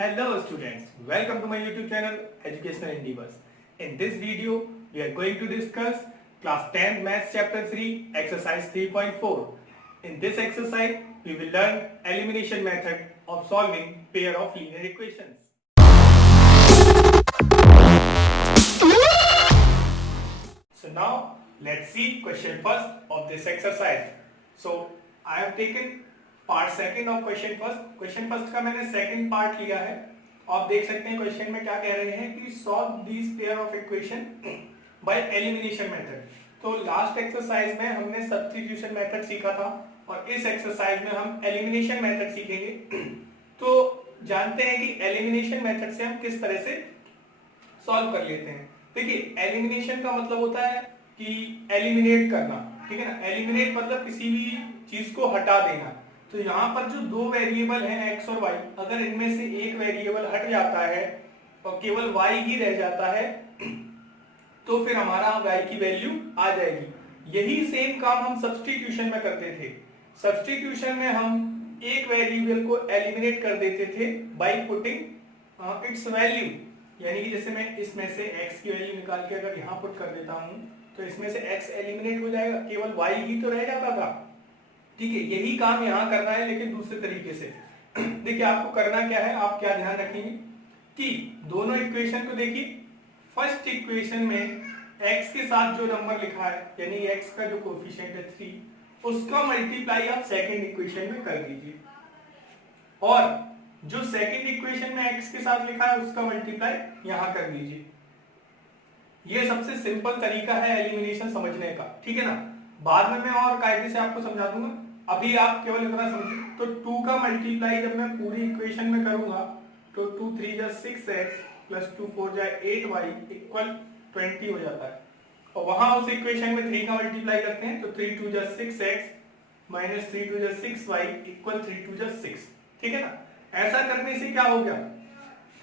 Hello students, welcome to my YouTube channel Educational Endeavors. In this video, we are going to discuss class 10 Maths chapter 3 exercise 3.4. In this exercise, we will learn elimination method of solving pair of linear equations. So now let's see question first of this exercise. So I have taken part second of question first का मैंने second part लिया है। आप देख सकते हैं question में क्या कह रहे हैं कि solve this pair of equation by elimination method. तो लास्ट एक्सरसाइज में हमने सब्स्टिट्यूशन मेथड सीखा था और इस एक्सरसाइज में हम एलिमिनेशन मेथड सीखेंगे। तो जानते हैं कि एलिमिनेशन मेथड से हम किस तरह से सॉल्व कर लेते हैं। देखिए, एलिमिनेशन का मतलब होता है कि एलिमिनेट करना, ठीक है ना। एलिमिनेट मतलब किसी भी चीज को हटा देना। तो यहाँ पर जो दो वेरिएबल हैं x और y, अगर इनमें से एक वेरिएबल हट जाता है और केवल y ही रह जाता है तो फिर हमारा y की वैल्यू आ जाएगी। यही सेम काम हम सब्स्टिट्यूशन में करते थे। सब्स्टिट्यूशन में हम एक वेरिएबल को एलिमिनेट कर देते थे बाय पुटिंग इट्स वैल्यू, यानी कि जैसे मैं इसमें से x की वैल्यू निकाल के अगर यहाँ पुट कर देता हूँ तो इसमें से x एलिमिनेट हो जाएगा, केवल y ही तो रह जाता था। ठीक है, यही काम यहाँ करना है लेकिन दूसरे तरीके से। देखिए आपको करना क्या है, आप क्या ध्यान रखेंगे कि दोनों इक्वेशन को देखिए। फर्स्ट इक्वेशन में x के साथ जो नंबर लिखा है यानी x का जो कोफिशिएंट है 3, उसका मल्टीप्लाई आप सेकंड इक्वेशन में कर दीजिए और जो सेकंड इक्वेशन में x के साथ लिखा है उसका मल्टीप्लाई यहाँ कर दीजिए। ये सबसे सिंपल तरीका है एलिमिनेशन समझने का, ठीक है ना। बाद में मैं और कायदे से आपको समझा दूंगा, अभी आप केवल इतना समझिए। तो 2 का मल्टीप्लाई जब मैं पूरी इक्वेशन में करूंगा तो 2 3 जा 6x प्लस 2 4 जा 8y इक्वल 20 हो जाता है। और वहां उस इक्वेशन में 3 का मल्टीप्लाई करते हैं तो 3 2 जा 6x माइनस 3 2 जा 6y इक्वल 3 2 जा 6, ठीक है ना। ऐसा करने से क्या हो गया,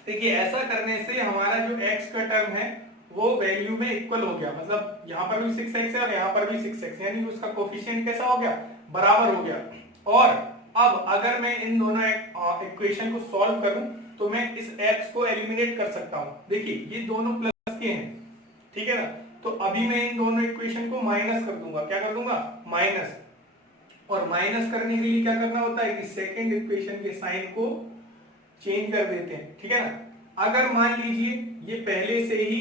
देखिए ऐसा करने से हमारा जो x का टर्म है वो वैल्यू में इक्वल हो गया। मतलब यहाँ पर भी 6x है और यहाँ पर भी 6x, यानी कि उसका कोफिशिएंट कैसा हो गया, बराबर हो गया। और अब अगर मैं इन दोनों इक्वेशन को सॉल्व करूं तो मैं इस x को एलिमिनेट कर सकता हूं। देखिए ये दोनों प्लस के हैं, ठीक है ना। तो अभी मैं इन दोनों इक्वेशन को माइनस कर दूंगा। क्या कर दूंगा, माइनस। और माइनस करने के लिए क्या करना होता है कि सेकेंड इक्वेशन के साइन को चेंज कर देते हैं, ठीक है ना। अगर मान लीजिए ये पहले से ही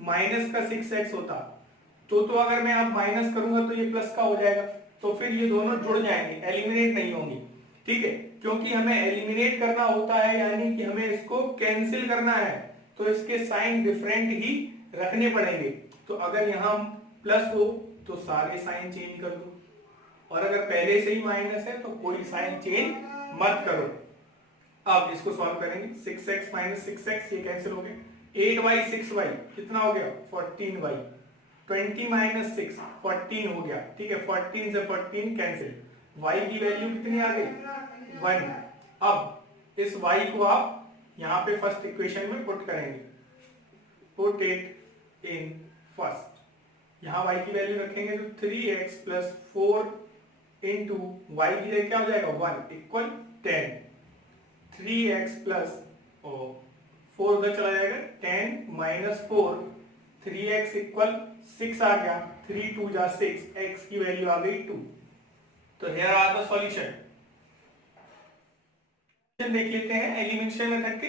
माइनस का 6x होता तो अगर मैं अब माइनस करूंगा तो ये प्लस का हो जाएगा, तो फिर ये दोनों जुड़ जाएंगे, एलिमिनेट नहीं होंगी, ठीक है। क्योंकि हमें एलिमिनेट करना होता है यानी कि हमें इसको कैंसिल करना है, तो इसके साइन डिफरेंट ही रखने पड़ेंगे। तो अगर यहाँ प्लस हो तो सारे साइन चेंज कर दो, और अगर पहले से ही माइनस है तो कोई साइन चेंज मत करो। अब इसको सॉल्व करेंगे, 6x माइनस 6x ये कैंसिल हो गए, 8y 6y कितना हो गया 14y, 20 माइनस 6 14 हो गया, ठीक है। 14 से 14 कैंसिल, y की वैल्यू कितनी आ गई 1। अब इस y को आप यहाँ पे फर्स्ट इक्वेशन में पुट करेंगे, पुट इट इन फर्स्ट। यहाँ y की वैल्यू रखेंगे तो 3x प्लस 4 इंटू y की जगह क्या हो जाएगा 1 इक्वल 10। 3x प्लस 4 उधर चला जाएगा, 10 माइनस 4 3x इक्वल 6 आ गया, 3 2 जा 6, x की वैल्यू आ गई 2। तो हियर आर द सॉल्यूशन। देख लेते हैं एलिमिनेशन मेथड के।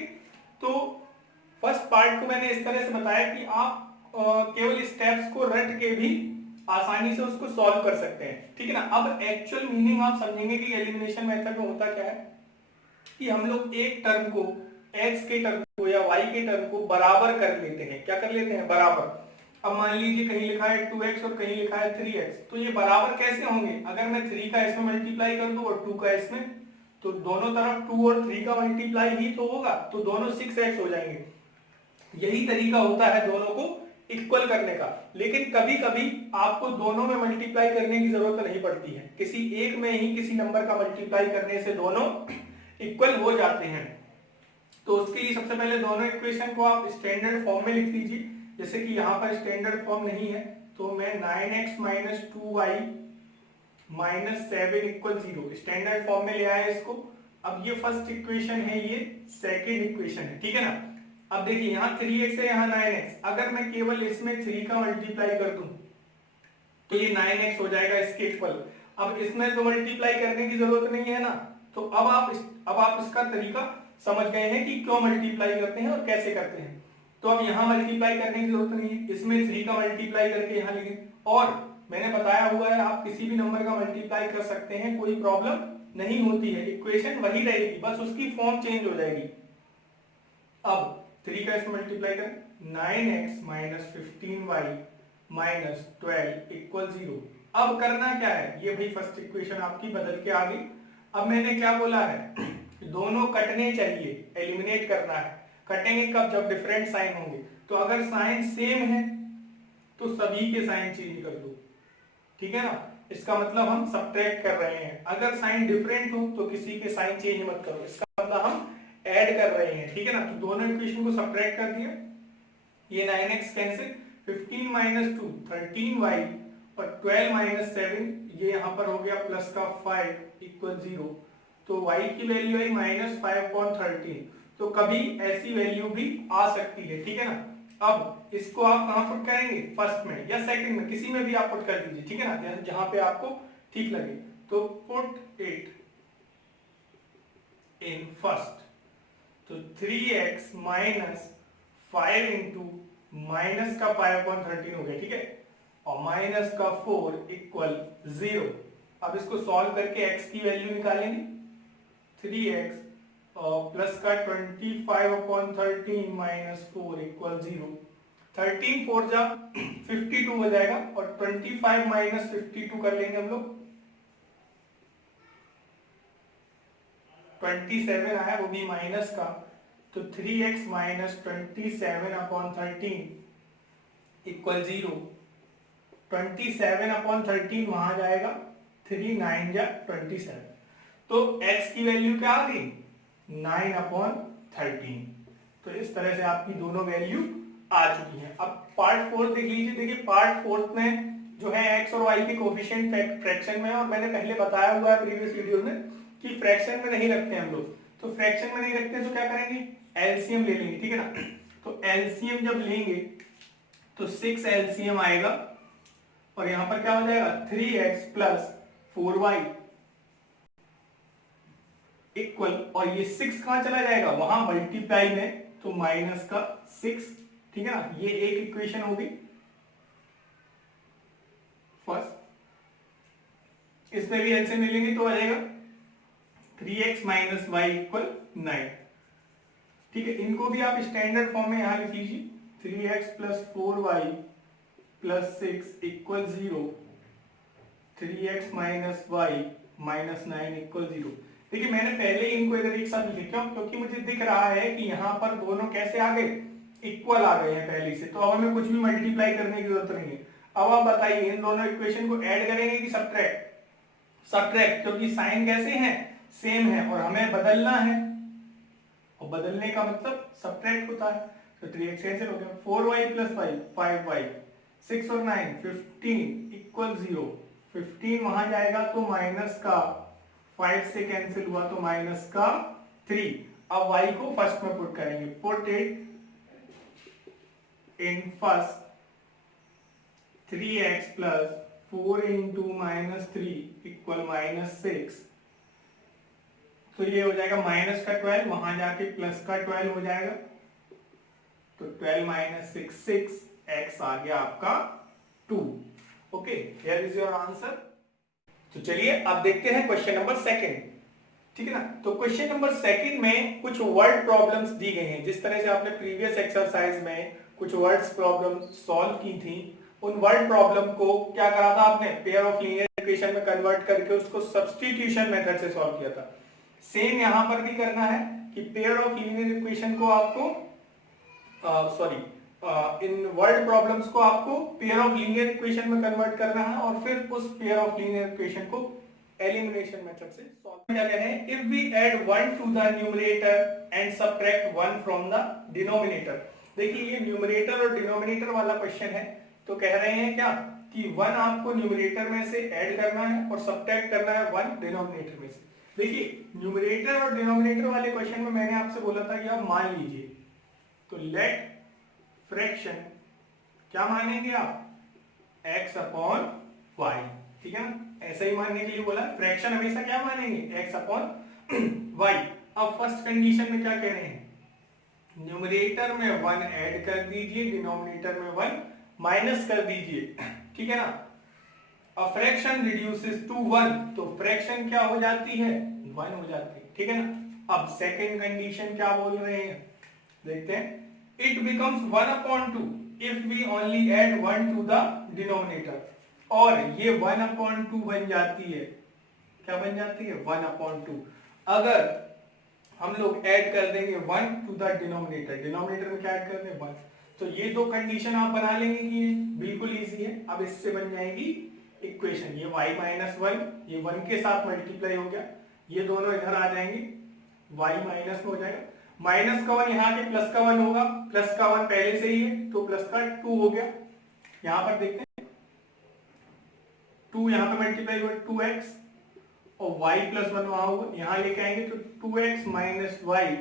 तो फर्स्ट पार्ट को मैंने इस तरह से बताया कि आप केवल स्टेप्स को रट के भी आसानी से उसको सॉल्व कर सकते हैं, ठीक है ना। अब एक्चुअल मीनिंग आप समझेंगे कि एलिमिनेशन मेथड में होता क्या है कि हम लोग एक टर्म को, x के टर्म को या y के टर्म को बराबर कर लेते हैं। क्या कर लेते हैं, बराबर। अब मान लीजिए कहीं लिखा है 2x और कहीं लिखा है 3x, तो ये बराबर कैसे होंगे, अगर मैं 3 का इसमें मल्टीप्लाई कर दूं और 2 का इसमें, तो दोनों तरफ 2 और 3 का मल्टीप्लाई ही तो होगा, तो दोनों 6x हो जाएंगे। यही तरीका होता है दोनों को इक्वल करने का। लेकिन कभी कभी आपको दोनों में मल्टीप्लाई करने की जरूरत नहीं पड़ती है, किसी एक में ही किसी नंबर का मल्टीप्लाई करने से दोनों इक्वल हो जाते हैं। तो उसके लिए सबसे पहले दोनों इक्वेशन को आप स्टैंडर्ड फॉर्म में लिख दीजिए। जैसे कि यहाँ पर स्टैंडर्ड फॉर्म नहीं है तो मैं 9x minus 2y minus 7 equal 0 standard form में ले आया इसको। अब ये फर्स्ट इक्वेशन है, ये सेकेंड इक्वेशन है, ठीक है ना। अब देखिए यहाँ 3x है, यहाँ 9x, अगर मैं केवल इसमें 3 का मल्टीप्लाई कर दूं तो ये 9x हो जाएगा इसके इक्वल। अब इसमें तो मल्टीप्लाई करने की जरूरत नहीं है ना, तो अब आप इसका तरीका समझ गए हैं कि क्यों मल्टीप्लाई करते हैं और कैसे करते हैं। तो अब यहाँ मल्टीप्लाई करने की जरूरत नहीं है, इसमें 3 का मल्टीप्लाई करके यहाँ लिखें, और मैंने बताया हुआ है आप किसी भी नंबर का मल्टीप्लाई कर सकते हैं, कोई प्रॉब्लम नहीं होती है, इक्वेशन वही रहेगी, बस उसकी फॉर्म चेंज हो जाएगी। अब 3 का इसमें मल्टीप्लाई करें, 9x minus 15y minus 12 equal 0। अब करना क्या है, ये भाई फर्स्ट इक्वेशन आपकी बदल के आ गई। अब मैंने क्या बोला है, दोनों कटने चाहिए, एलिमिनेट करना है। कटेंगे कब, जब डिफरेंट साइन होंगे। तो अगर साइन सेम है तो सभी के साइन चेंज कर दो, ठीक है ना, इसका मतलब हम सब्ट्रैक्ट कर रहे हैं। अगर साइन डिफरेंट हो तो किसी के साइन चेंज मत करो, इसका मतलब हम ऐड कर रहे हैं, ठीक है ना। तो दोनों इक्वेशन को सब्ट्रैक्ट कर दिया, ये 9x कैंसिल, 15 माइनस 2 13y और 12 माइनस 7 ये यहाँ पर हो गया प्लस का 5 इक्वल 0। तो y की वैल्यू आई माइनस 5/13। तो कभी ऐसी वैल्यू भी आ सकती है, ठीक है ना। अब इसको आप कहाँ पुट करेंगे, फर्स्ट में या सेकंड में, किसी में भी आप पुट कर दीजिए, ठीक है ना, जहां पे आपको ठीक लगे। तो पुट इट इन फर्स्ट, तो 3x माइनस 5 इंटू माइनस का 5/13 हो गया, ठीक है, और माइनस का 4 इक्वल 0। अब इसको सॉल्व करके x की वैल्यू निकालेंगे, 3x और प्लस का 25/13 माइनस 4 इक्वल 0। 13 4 जा 52 हो जाएगा, और 25 माइनस 52 कर लेंगे हम लोग, 27 आया, वो भी माइनस का। तो 3x माइनस 27/13 इक्वल 0। 27/13 वहां जाएगा, 3 9 जा 27। तो x की वैल्यू क्या आ गई, 9/13। तो इस तरह से आपकी दोनों वैल्यू आ चुकी हैं। अब पार्ट 4 देख लीजिए। देखिए पार्ट 4 में जो है x और y के कोफिशिएंट फ्रैक्शन में, और मैंने पहले बताया हुआ है प्रीवियस वीडियो में कि फ्रैक्शन में नहीं रखते हम लोग। तो फ्रैक्शन में नहीं रखते तो क्या करेंगे, एलसीएम ले लेंगे, ठीक है ना। तो एलसीएम जब लेंगे तो 6 एलसीएम आएगा, और यहां पर क्या हो जाएगा, 3x प्लस 4y इक्वल, और ये 6 कहां चला जाएगा, वहां मल्टीप्लाई में, तो माइनस का 6, ठीक है ना। ये एक इक्वेशन होगी फर्स्ट, इसमें भी एलसीएम ले लेंगे तो आ जाएगा 3x माइनस वाई इक्वल 9, ठीक है। इनको भी आप स्टैंडर्ड फॉर्म में यहां लिख लीजिए, 3x plus 4y plus 6 equal 0, 3x minus y minus 9 equal 0। देखिए मैंने पहले इनको इधर एक साथ लिखा, क्यों, क्योंकि मुझे दिख रहा है कि यहाँ पर दोनों कैसे आ गए, इक्वल आ गए हैं पहले से, तो अब हमें कुछ भी मल्टीप्लाई करने की जरूरत नहीं है। अब आप बताइए इन दोनों इक्वेशन को ऐड करेंगे कि सब्ट्रैक्ट, सब्ट्रैक्ट, क्योंकि साइन कैसे हैं, सेम है, और हमें बदलना है, और बदलने का मतलब सब्ट्रैक्ट होता है। तो 3x कैंसिल हो गया, 4y प्लस 5y, 6 और 9 15 इक्वल 0। 15 वहां जाएगा तो माइनस का 5 से कैंसिल हुआ तो माइनस का 3। अब y को फर्स्ट में पुट करेंगे, put it in first, 3x plus 4 into minus 3 equal minus 6। तो ये हो जाएगा माइनस का 12, वहां जाके प्लस का 12 हो जाएगा, तो 12 माइनस 6 x आ गया आपका 2। Okay, here is your answer. तो चलिए अब देखते हैं क्वेश्चन नंबर सेकंड, ठीक है ना। तो क्वेश्चन नंबर सेकंड में कुछ वर्ड प्रॉब्लम्स दी गई हैं। जिस तरह से आपने प्रीवियस एक्सरसाइज में कुछ वर्ड्स प्रॉब्लम सॉल्व की थी, उन वर्ड प्रॉब्लम को क्या करा था आपने, पेयर ऑफ लीनियर इक्वेशन में कन्वर्ट करके उसको सब्स्टिट्यूशन मेथड से सॉल्व किया था। सेम यहां पर भी करना है कि पेयर ऑफ लीनियर इक्वेशन को आपको इन वर्ड प्रॉब्लम्स को आपको पेयर ऑफ लीनियर इक्वेशन में कन्वर्ट करना है, और फिर उस पेयर ऑफ लीनियर इक्वेशन को एलिमिनेशन मेथड से सॉल्व क्या कह रहे हैं, if we add 1 to the numerator and subtract 1 from the denominator. देखिए ये न्यूमरेटर और डिनोमिनेटर वाला क्वेश्चन है, तो कह रहे हैं क्या कि 1 आपको न्यूमरेटर में से ऐड करना है और सबट्रैक्ट करना है 1 डिनोमिनेटर में से। देखिए न्यूमरेटर और डिनोमिनेटर वाले क्वेश्चन में मैंने आपसे बोला था कि आप मान लीजिए, तो लेट फ्रैक्शन क्या मानेंगे आप, x अपॉन वाई, ठीक है ना, ऐसा ही मानने के लिए बोला, फ्रैक्शन हमेशा क्या मानेंगे, x अपॉन वाई। अब फर्स्ट कंडीशन में क्या कह रहे हैं, न्यूमरेटर में 1 ऐड कर दीजिए, डिनोमिनेटर में 1 माइनस कर दीजिए, ठीक है ना। अ फ्रैक्शन रिड्यूसेस टू 1, तो फ्रैक्शन क्या हो जाती है, 1 हो जाती है, ठीक है ना। अब सेकंड कंडीशन क्या बोल रहे हैं, देखते हैं, it becomes 1 upon 2 if we only add 1 to the denominator, और ये 1 अपॉन 2 बन जाती है, क्या बन जाती है, 1 अपॉन 2, अगर हम लोग ऐड कर देंगे 1 टू द डिनोमिनेटर, डिनोमिनेटर में क्या ऐड कर देंगे 1, तो ये दो कंडीशन आप बना लेंगे कि बिल्कुल इजी है। अब इससे बन जाएगी इक्वेशन, ये y माइनस 1 ये 1 के साथ मल्टीप्लाई हो गया, ये दोनों इधर आ जाएंगे, y माइनस में हो जाएगा, माइनस का 1 यहाँ के प्लस का 1 होगा, प्लस का 1 पहले से ही है तो प्लस का 2 हो गया, यहाँ पर देखते हैं 2 यहाँ पे मल्टीप्लाई हुआ 2x, और y प्लस 1 वहां होगा, यहाँ लेके आएंगे तो 2x minus y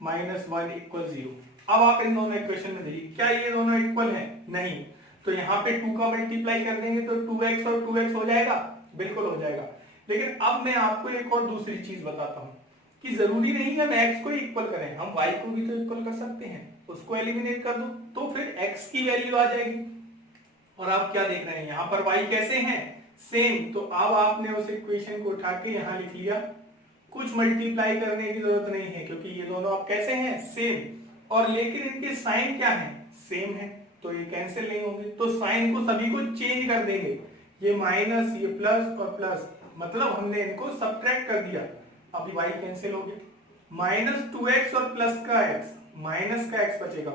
minus 1 equal 0। अब आप इन दोनों इक्वेशन में देखिए, क्या ये दोनों इक्वल हैं, नहीं, तो यहाँ पे 2 का मल्टीप्लाई कर देंगे तो 2x और 2x हो जाएगा, बिल्कुल हो जाएगा। लेकिन अब मैं आपको एक और दूसरी चीज बताता हूँ कि जरूरी नहीं है हम x को इक्वल करें, हम y को भी तो इक्वल कर सकते हैं, उसको एलिमिनेट कर दो तो फिर x की वैल्यू आ जाएगी। और आप क्या देख रहे हैं, यहाँ पर y कैसे हैं, सेम, तो अब आपने उस इक्वेशन को उठा के यहाँ लिख लिया, कुछ मल्टीप्लाई करने की जरूरत नहीं है क्योंकि ये दोनों आप कैसे हैं, सेम, और लेकिन इनके साइन क्या है, सेम है, तो ये कैंसिल नहीं होंगे, तो साइन को सभी को चेंज कर देंगे, ये माइनस ये प्लस और प्लस, मतलब हमने इनको सब्ट्रैक्ट कर दिया, अभी y कैंसिल हो गया, माइनस 2x और प्लस का x, माइनस का x बचेगा,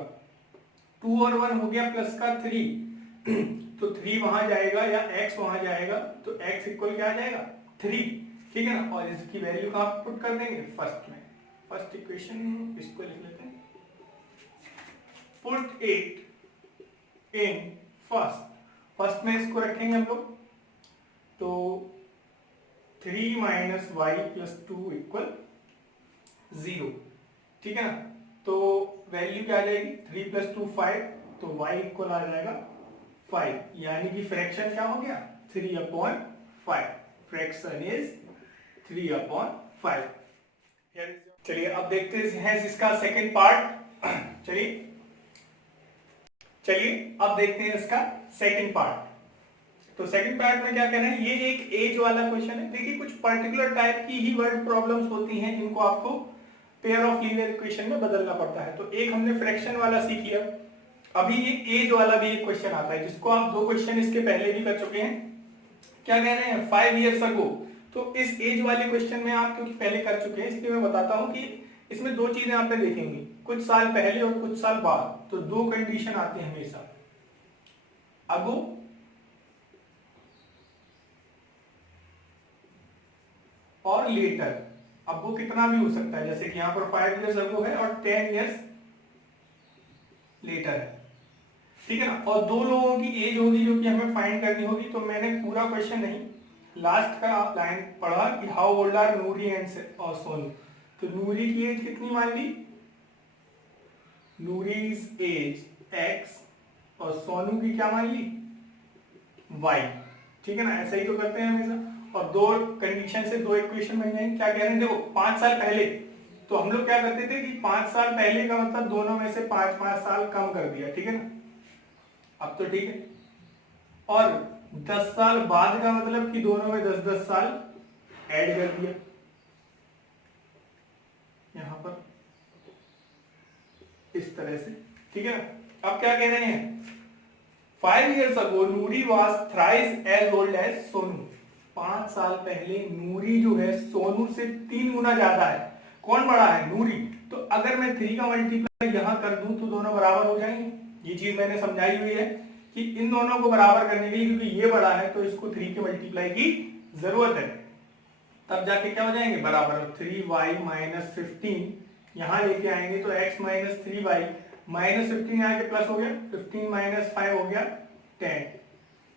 2 और 1 हो गया प्लस का 3 तो 3 वहां जाएगा या x वहां जाएगा, तो x इक्वल क्या आ जाएगा 3, ठीक है ना, और इसकी वैल्यू कहां पुट कर देंगे, फर्स्ट में, फर्स्ट इक्वेशन इसको लिख लेते हैं, put it in first, first में इसको रखेंगे हम लोग, तो 3 माइनस वाई प्लस 2 इक्वल 0, ठीक है ना, तो वैल्यू क्या आ जाएगी 3 प्लस 2 5, तो y इक्वल आ जाएगा 5, यानी कि फ्रैक्शन क्या हो गया 3 अपॉन 5, फ्रैक्शन इज 3 अपॉन 5। चलिए अब देखते हैं इसका सेकंड पार्ट, चलिए अब देखते हैं इसका सेकंड पार्ट। तो सेकंड पार्ट में क्या कहना है, ये एक एज वाला क्वेश्चन है, देखिए कुछ पर्टिकुलर टाइप की ही वर्ड प्रॉब्लम्स होती हैं जिनको आपको पेयर ऑफ लीनियर इक्वेशन में बदलना पड़ता है। तो एक हमने फ्रैक्शन वाला सीख लिया, अभी ये एज वाला भी एक क्वेश्चन आता है जिसको आप 2 क्वेश्चन इसके पहले भी कर चुके हैं, क्या कह रहे हैं 5 years ago। तो इस एज वाले क्वेश्चन में आप क्योंकि पहले कर चुके हैं इसलिए मैं बताता हूं कि इसमें 2 चीजें आपने देखेंगी, कुछ साल पहले और कुछ साल बाद, तो 2 कंडीशन आती है हमेशा, अगो और लेटर। अब वो कितना भी हो सकता है, जैसे कि यहाँ पर 5 years ago है और 10 years लेटर है, ठीक है ना, और 2 लोगों की एज होगी जो कि हमें फाइंड करनी होगी। तो मैंने पूरा क्वेश्चन नहीं, लास्ट का लाइन पढ़ा कि how old are Noori and Sonu, तो नूरी की एज कितनी मान ली, नूरीज एज x और सोनू की क्या मान ली y, ठीक है ना, ऐसा ही तो करते हैं हमेशा। और 2 कंडीशन से 2 इक्वेशन बन जाएंगे। क्या कह रहे हैं, देखो 5 साल पहले, तो हम लोग क्या करते थे कि 5 साल पहले का मतलब दोनों में से 5-5 साल कम कर दिया, ठीक है ना, अब तो ठीक है, और 10 साल बाद का मतलब कि दोनों में 10-10 साल ऐड कर दिया यहां पर इस तरह से, ठीक है ना। अब क्या कह रहे हैं, 5 years ago Noori was thrice as old as Sonu, 5 साल पहले नूरी जो है सोनू से 3 गुना ज्यादा है, कौन बड़ा है, नूरी। तो अगर मैं 3 का मल्टीप्लाई यहां कर दूं तो दोनों बराबर हो जाएंगे, ये चीज मैंने समझाई हुई है कि इन दोनों को बराबर करने के लिए, क्योंकि ये बड़ा है तो इसको 3 के मल्टीप्लाई की जरूरत है, तब जाके क्या हो जाएंगे बराबर, 3y माइनस 15 यहां लेके आएंगे तो x माइनस 3y माइनस 15 यहाँ के प्लस हो गया, 15 माइनस 5 हो गया 10।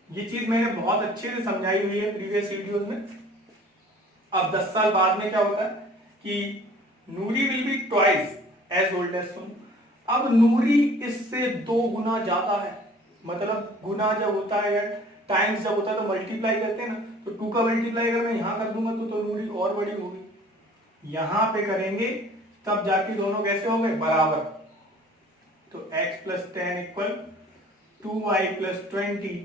ये चीज मैंने बहुत अच्छे से समझाई हुई है प्रीवियस वीडियोस में। अब 10 साल बाद में क्या होता है कि Noori will be twice as old as Sonu. अब नूरी इससे 2 गुना ज्यादा है, मतलब गुना जब होता है या टाइम्स जब होता है तो मल्टीप्लाई करते हैं ना, तो 2 का मल्टीप्लाई अगर मैं यहां कर दूंगा तो नूरी और बड़ी होगी। यहां पे करेंगे तब जाके दोनों कैसे होंगे, बराबर। तो x plus 10 equal 2y plus 20,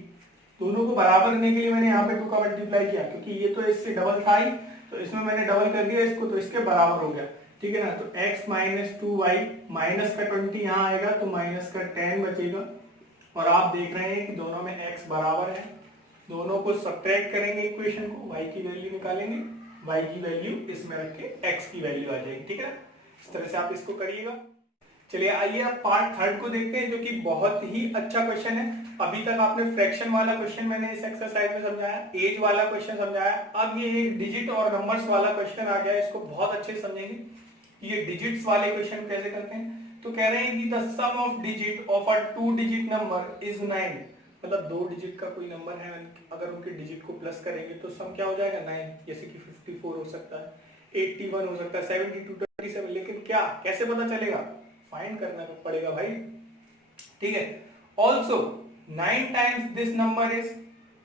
दोनों को बराबर करने के लिए मैंने यहाँ पे 2 का मल्टीप्लाई किया, क्योंकि ये तो इससे डबल था ही, तो इसमें मैंने डबल कर दिया इसको, तो इसके बराबर हो गया, ठीक है ना। तो x माइनस 2y माइनस का 20 यहाँ आएगा तो माइनस का 10 बचेगा, और आप देख रहे हैं कि दोनों में x बराबर है। दोनों को सब्ट्रैक्ट करेंगे इक्वेशन को, y की वैल्यू निकालेंगे, y की वैल्यू इसमें रख के x की वैल्यू आ जाएगी, ठीक है ना। इस तरह से आप इसको करिएगा। चलिए आइए आप पार्ट थर्ड को देखते हैं, जो कि बहुत ही अच्छा क्वेश्चन है। अभी तक आपने फ्रैक्शन वाला क्वेश्चन मैंने इस एक्सरसाइज में समझाया, एज वाला क्वेश्चन समझाया, अब ये एक डिजिट और नंबर्स वाला क्वेश्चन आ गया, इसको बहुत अच्छे से समझेंगे। ये डिजिट्स वाले क्वेश्चन कैसे करते हैं, तो कह रहे हैं कि the sum of digit of a 2 digit number is 9, मतलब 2 डिजिट का कोई नंबर है, अगर उनके डिजिट को प्लस करेंगे तो सम क्या हो जाएगा 9, जैसे कि 54 हो सकता है, 81 हो सकता है, 72, 27, लेकिन क्या कैसे पता चलेगा, फाइंड करना पड़ेगा भाई, ठीक है। Also 9 times this number is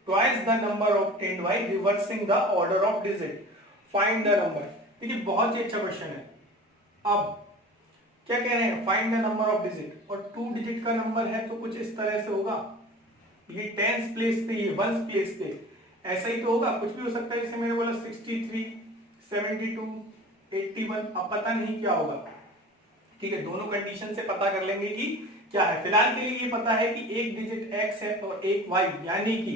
twice the number obtained by reversing the order of digit, find the number. देखिए बहुत ही अच्छा क्वेश्चन है। अब क्या कह रहे हैं, find the number of digit, और 2 डिजिट का नंबर है तो कुछ इस तरह से होगा, ये टेंस प्लेस पे, ये वंस प्लेस पे, ऐसा ही तो होगा, कुछ भी हो सकता है। जैसे मैंने बोला 63, 72, 81, अब पता नहीं क्या होगा, ठीक है। दोनों कंडीशन से पता कर लेंगे कि क्या है। फिलहाल के लिए ये पता है कि एक डिजिट x है और एक y, यानी कि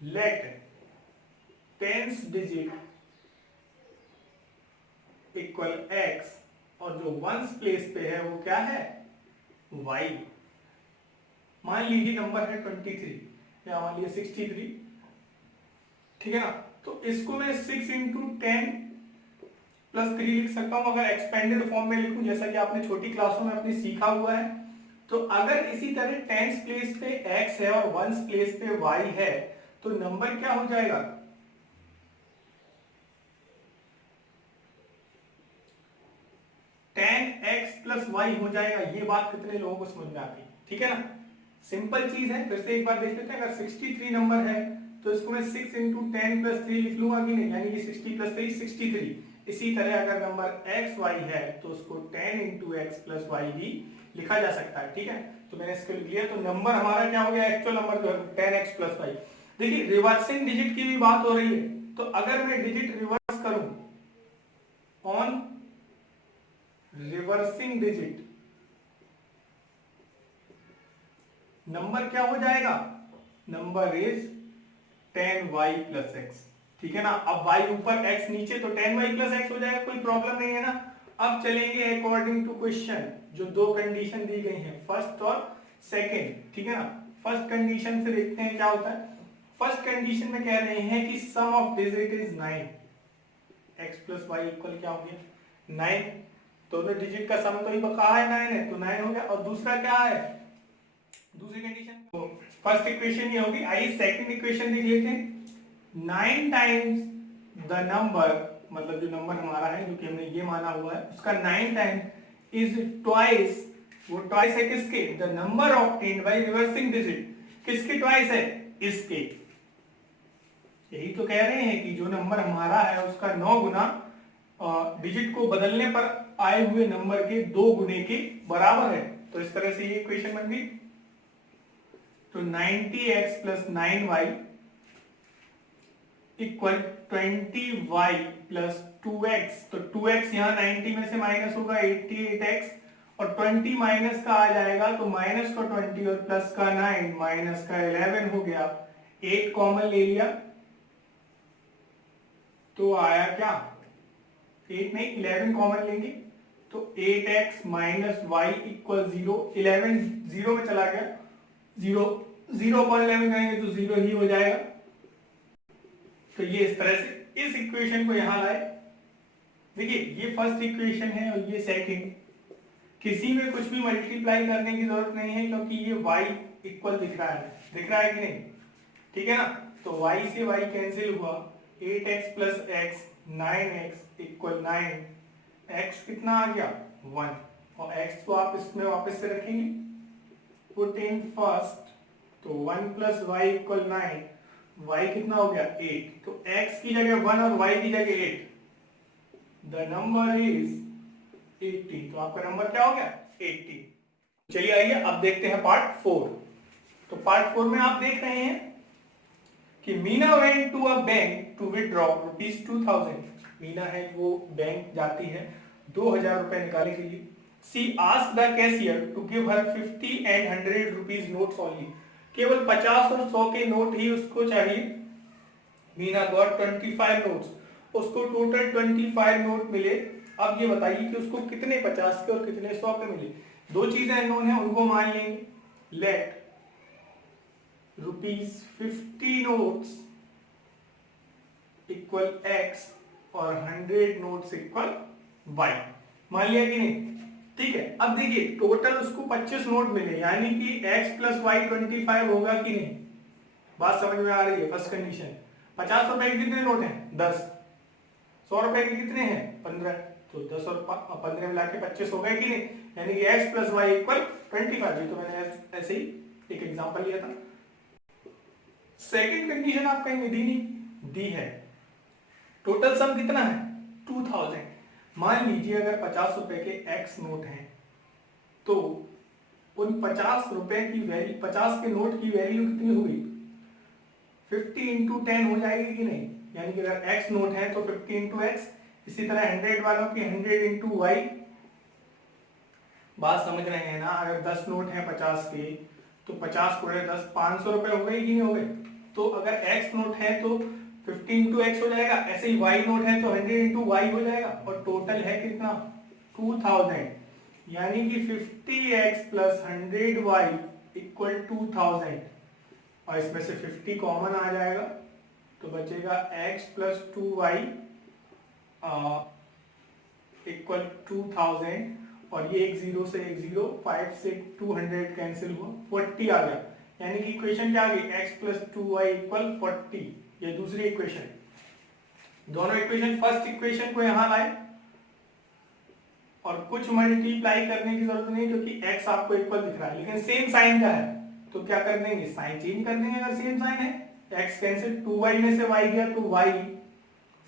let tens digit equal x, और जो वंस प्लेस पे है वो क्या है, y। मान लीजिए नंबर है 23 या मान लीजिए 63, ठीक है ना। तो इसको मैं 6 इंटू 10 प्लस 3 लिख सकता हूं, अगर एक्सपेंडेड फॉर्म में लिखूं, जैसा कि आपने छोटी क्लासों में अपनी सीखा हुआ है। तो अगर इसी तरह टेंस प्लेस पे x है और वंस प्लेस पे y है, तो नंबर क्या हो जाएगा, 10x प्लस y हो जाएगा। ये बात कितने लोगों को समझ में आती है, ठीक है ना। सिंपल चीज है, फिर से एक बार देख लेते हैं। अगर 63 नंबर है तो इसको मैं 6 इंटू 10 प्लस 3 लिख लूंगा कि नहीं, यानी कि 60 प्लस 3 63। इसी तरह अगर नंबर x y है तो उसको 10 इंटू एक्स प्लस वाई भी लिखा जा सकता है, ठीक है। तो मैंने इसको लिख लिया, तो नंबर हमारा क्या हो गया, एक्चुअल नंबर जो है 10x प्लस वाई। देखिए रिवर्सिंग डिजिट की भी बात हो रही है, तो अगर मैं डिजिट रिवर्स करूं ऑन रिवर्सिंग डिजिट, नंबर क्या हो जाएगा, number is 10y plus x, ठीक है ना। अब y ऊपर x नीचे, तो 10y प्लस एक्स हो जाएगा, कोई प्रॉब्लम नहीं है ना। अब चलेंगे अकॉर्डिंग टू क्वेश्चन, जो 2 कंडीशन दी गई हैं, फर्स्ट और सेकेंड, ठीक है ना। फर्स्ट कंडीशन से देखते हैं क्या होता है। फर्स्ट कंडीशन में कह रहे हैं कि sum of digit is 9, x plus y equal क्या हो गया 9, दोनों डिजिट का सम तो ही कहा है 9 है, तो 9 हो गया। और दूसरा क्या है, दूसरी कंडीशन, तो फर्स्ट इक्वेशन ये होगी। आइए सेकंड इक्वेशन देख लेते हैं। 9 टाइम्स द नंबर, मतलब जो नंबर हमारा है, जो कि हमने ये माना हुआ है, उसका 9 टाइम्स इज ट्वाइस, वो ट्वाइस है किसके, the number obtained by reversing digit, किसके ट्वाइस है, इसके। यही तो कह रहे हैं कि जो नंबर हमारा है उसका 9 गुना डिजिट को बदलने पर आए हुए नंबर के 2 गुने के बराबर है। तो इस तरह से ये इक्वेशन बन गई। तो 90x plus 9y equal 20y plus 2x, तो 2x यहाँ 90 में से माइनस होगा 88x, और 20 माइनस का आ जाएगा, तो माइनस का 20 और प्लस का 9, माइनस का 11 हो गया। 8 कॉमन ले लिया तो आया क्या, 8 नहीं 11 कॉमन लेंगे, तो 8x माइनस वाई इक्वल 0, 11 0 में चला गया, 0 0 अपॉन 11 करेंगे तो 0 ही हो जाएगा। तो ये इस तरह से इस इक्वेशन को यहां लाए। देखिए ये फर्स्ट इक्वेशन है और ये सेकंड, किसी में कुछ भी मल्टीप्लाई करने की जरूरत नहीं है, क्योंकि ये y इक्वल दिख रहा है कि नहीं, ठीक है ना। तो y से y कैंसिल हुआ, 8x plus x 9x equal 9, x कितना आ गया 1, और x को आप इसमें वापस से रखेंगे, पुट इन फर्स्ट, तो 1 प्लस वाई इक्वल 9, y कितना हो गया 8, तो x की जगह 1 और y की जगह 8, द नंबर इज 18, तो आपका नंबर क्या हो गया 18। चलिए आइए अब देखते हैं पार्ट 4। तो पार्ट 4 में आप देख रहे हैं कि Meena went to a bank to withdraw ₹2000। Meena है वो बैंक जाती है 2000 रुपए निकालने के लिए। She asked the cashier to give her 50 and 100 rupees notes only. केवल 50 और 100 के नोट ही उसको चाहिए। मीना गॉट 25 नोट्स, उसको टोटल 25 नोट मिले। अब ये बताइए कि उसको कितने 50 के और कितने 100 के मिले। दो चीजें अननोन है, उनको मान लेंगे। लेट ₹50 नोट्स इक्वल x और 100 नोट्स इक्वल y, मान लिया कि नहीं। ठीक है, अब देखिए टोटल उसको 25 नोट मिले, यानी कि x प्लस वाई 25 होगा कि नहीं। बात समझ में आ रही है। फर्स्ट कंडीशन, 50 रुपए के कितने नोट हैं 10, 100 रुपए के कितने हैं 15, तो 10 और 15 मिला के 25 हो गए कि नहीं, यानी कि x प्लस वाई इक्वल 25। ये तो मैंने ऐसे ही एक एग्जांपल लिया था। सेकंड कंडीशन आप कहीं दी नहीं, दी है टोटल सम कितना है 2000। मान लीजिए अगर 50 रुपए के x नोट हैं, तो उन 50 रुपए की वैल्यू, 50 के नोट की वैल्यू कितनी हुई 50 इंटू 10 हो जाएगी कि नहीं, यानी कि अगर x नोट है तो 50 इंटू एक्स। इसी तरह 100 वालों की 100 इंटू वाई। बात समझ रहे हैं ना। अगर 10 नोट है 50 के, तो 50 गुणे 10 500 रुपए हो गए कि नहीं हो गए। तो अगर x नोट है तो 50 इंटू एक्स हो जाएगा, ऐसे ही y नोट है तो 100 इंटू वाई हो जाएगा, और टोटल है कितना 2000, यानी कि 50x प्लस 100y इक्वल 2000, और इसमें से 50 कॉमन आ जाएगा तो बचेगा x प्लस 2y इक्वल 2000, और ये एक जीरो से एक जीरो, 5 से 200 कैंसिल हुआ, 40 आ गया, यानी कि इक्वेशन क्या आ गई x प्लस 2y इक्वल 40। ये दूसरी इक्वेशन। दोनों इक्वेशन, फर्स्ट इक्वेशन को यहां लाए और कुछ मल्टीप्लाई करने की जरूरत नहीं क्योंकि x आपको इक्वल दिख रहा है, लेकिन सेम साइन का है तो क्या कर देंगे साइन चेंज कर देंगे। अगर सेम साइन है x कैंसिल, 2y में से y गया तो y,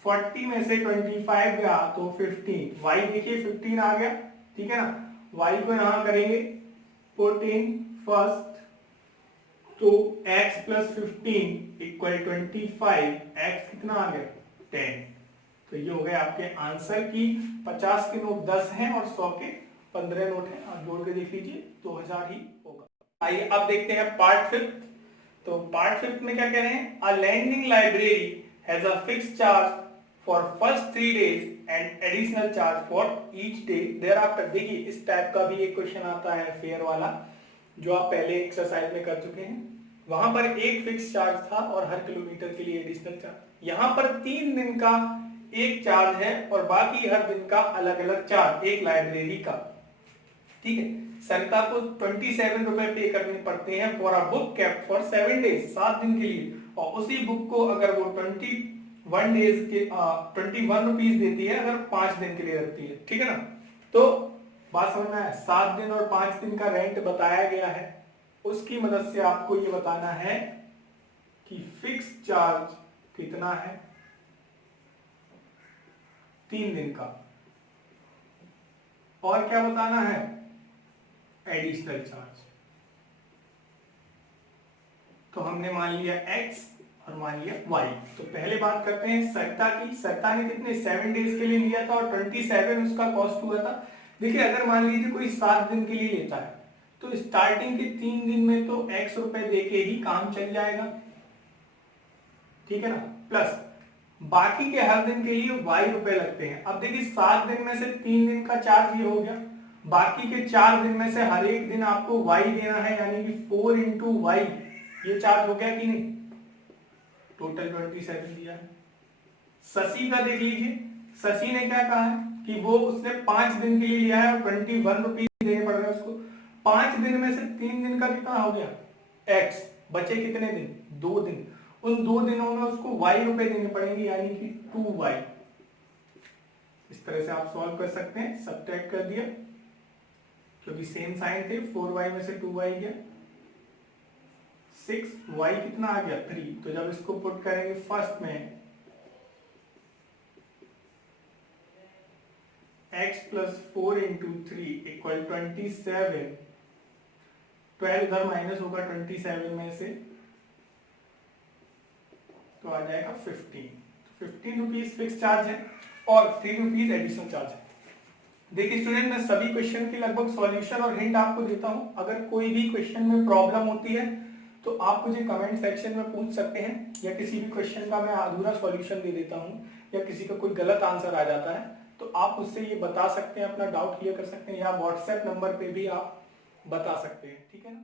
40 में से 25 गया तो 15, y देखिए 15 आ गया, ठीक है ना। y को यहां करेंगे पुट इन फर्स्ट, तो x प्लस 15 इक्वल 25, x कितना आ गया 10। तो ये हो गए आपके आंसर की 50 के नोट 10 हैं और 100 के 15 नोट हैं। आप जोड़ के देख लीजिए 2000 ही होगा। आइए अब देखते हैं पार्ट 5। तो पार्ट 5 में क्या कह रहे हैं, a lending library has a fixed charge for first 3 days and additional charge for each day thereafter. देखिए इस टाइप का भी एक क्वेश्चन आता है फेयर वाला, जो आप पहले एक्सरसाइज में कर चुके हैं। वहां पर एक फिक्स चार्ज था और हर किलोमीटर के लिए एडिशनल चार्ज। यहाँ पर 3 दिन का एक चार्ज है और बाकी हर दिन का अलग अलग चार्ज एक लाइब्रेरी का। ठीक है, सरिता को 27 रुपए पे करने पड़ते हैं for a book kept for 7 days, 7 दिन के लिए, और उसी बुक को अगर वो 21 डेज के 21 रुपीज देती है अगर 5 दिन के लिए रखती है। ठीक है ना। तो बात समझ में आया, 7 दिन और 5 दिन का रेंट बताया गया है, उसकी मदद से आपको ये बताना है कि फिक्स चार्ज कितना है 3 दिन का, और क्या बताना है एडिशनल चार्ज। तो हमने मान लिया x और मान लिया y। तो पहले बात करते हैं सरिता की। सरिता ने कितने 7 डेज के लिए लिया था और 27 उसका कॉस्ट हुआ था। देखिए अगर मान लीजिए कोई 7 दिन के लिए लेता है तो स्टार्टिंग के 3 दिन में तो x रुपए देके ही काम चल जाएगा, ठीक है ना, प्लस बाकी के हर दिन के लिए y रुपए लगते हैं। अब देखिए 7 दिन में से 3 दिन का चार्ज ये हो गया, बाकी के 4 दिन में से हर एक दिन आपको y देना है, यानी कि 4 इंटू वाई, ये चार्ज हो गया कि नहीं, टोटल 27 दिया है। शशि का देख लीजिए, शशि ने क्या कहा है कि वो उसने 5 दिन के लिए लिया है और 21 रुपीज देने पड़ रहे हैं उसको। 5 दिन में से 3 दिन का कितना हो गया x, बचे कितने दिन 2 दिन, उन 2 दिनों में उसको y रुपए देने पड़ेंगे, यानी कि 2y। इस तरह से आप सॉल्व कर सकते हैं। सब्ट्रैक्ट कर दिया क्योंकि सेम साइन थे, 4y में से 2y गया, 6y कितना आ गया 3। तो जब इसको पुट करेंगे फर्स्ट में x प्लस 4 इंटू 3 इक्वल 27, 12 इधर माइनस होगा 27 में से, तो आ जाएगा 15 रुपीज फिक्स चार्ज है और 3 रुपीज एडिशनल चार्ज है। देखिए स्टूडेंट, मैं सभी क्वेश्चन की लगभग सॉल्यूशन और हिंट आपको देता हूं। अगर कोई भी क्वेश्चन में प्रॉब्लम होती है तो आप मुझे कमेंट सेक्शन में पूछ सकते हैं, या किसी भी क्वेश्चन का मैं अधूरा सॉल्यूशन दे देता हूं, या किसी का कोई गलत आंसर आ जाता है तो आप उससे ये बता सकते हैं, अपना डाउट क्लियर कर सकते हैं, या व्हाट्सएप नंबर पे भी आप बता सकते हैं। ठीक है ना।